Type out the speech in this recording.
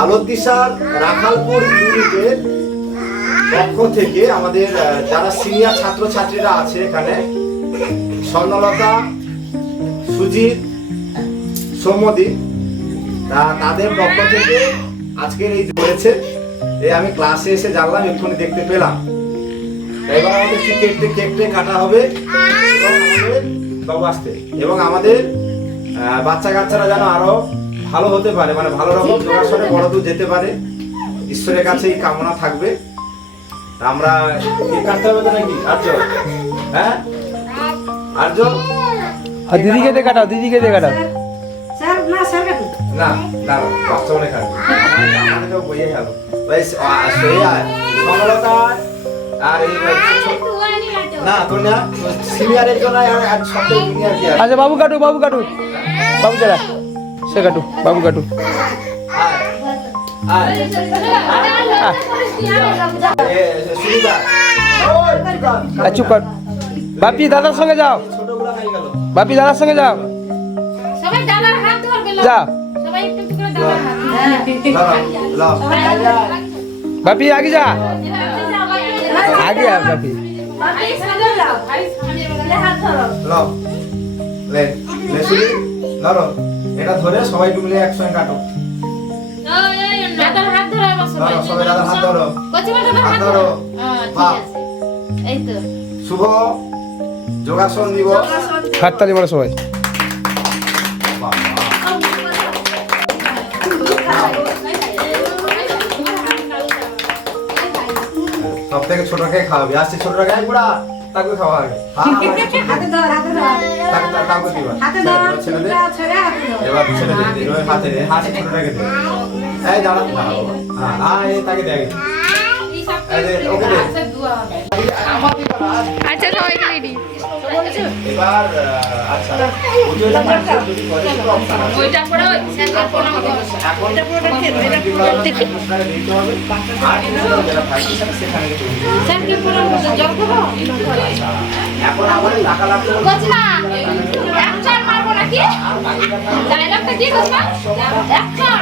আলতিসার রাখালপুর ইউনিটের পক্ষ থেকে আমাদের যারা সিনিয়র ছাত্রছাত্রীরা আছে এখানে, স্বর্ণলতা, সুজিত, সৌম্যদীপ তাদের পক্ষ থেকে আজকের এই করেছে এই আমি ক্লাসে এসে জানলাম, এক্ষুনি দেখতে পেলাম। এবার আমাদের কি কেকটে কেকটে কাটা হবে এবং আমাদের এবং আমাদের বাচ্চা কাচ্চারা যেন আরও ভালো হতে পারে মানে ভালো রকম যোগাসনে বড় দূর যেতে পারে। ঈশ্বরের কাছে এই কামনা থাকবে। আমরা কাটতে হবে তো নাকি? আর্য? হ্যাঁ? আর্য? আর দিদিকে দিয়ে কাটাও দিদিকে দিয়ে কাটাও। না না না বাচ্চা মনে খাবে আমাদের তো বইয়ে গেল ভাই আর না তোর না সিনিয়রের জন্য আর সব আচ্ছা বাবু কাটু বাবু কাটু বাবু চলা সে কাটু বাবু কাটু আয় আয় এ সুবিধা ওই সুবিধা। আর চুপ কর বাপি দাদার সঙ্গে যাও ছোটগুলা হয়ে গেল বাপি দাদার সঙ্গে যাও সবাই দাদার হাত ধরবে লও। যাও সবাই একটু একটু করে দাদার হাত লাও লাও বাপি আগে যা আগে আ বাপি ভাই সামনে যাও ভাই সামনে বলে হাত ধরো লাও লে লে সুবি ধরো এটা ধরে সবাই মিলে একসঙ্গে কাটো। সবাই। দাদার হাত ধরো। হাত ধরো। শুভ যোগাসন দিবস। হাততালি মারো সব থেকে ছোটকে খাওয়াবি। আসছে ছোটটা গায়ে বুড়া। তাকে খাওয়া আগে হ্যাঁ, হ্যাঁ, হাতে হাতে তাকে দিবা। হাতে ধর ছেলে দে ছেড়ে এবার দে এবার হাতে দে হাতে ছোটটাকে দে এই দাঁড়া দাঁড়া হ্যাঁ হ্যাঁ তাকে দে আগে। ওকে আমার দিবা আচ্ছা রেডি এবার আহ, আচ্ছা ওইটা আছে। পরে স্যান্ডেল পরে হবে। এখন দেখি দিতে হবে? আর কিছু যারা থাকছে সেখানে গিয়ে দিতে হবে। স্যান্ডেল পরে হবে জল খাব এখন আমাদের টাকা লাগবে কচমা এক চার মারবো নাকি? ডায়লগটা দিয়ে কচমা এক চার।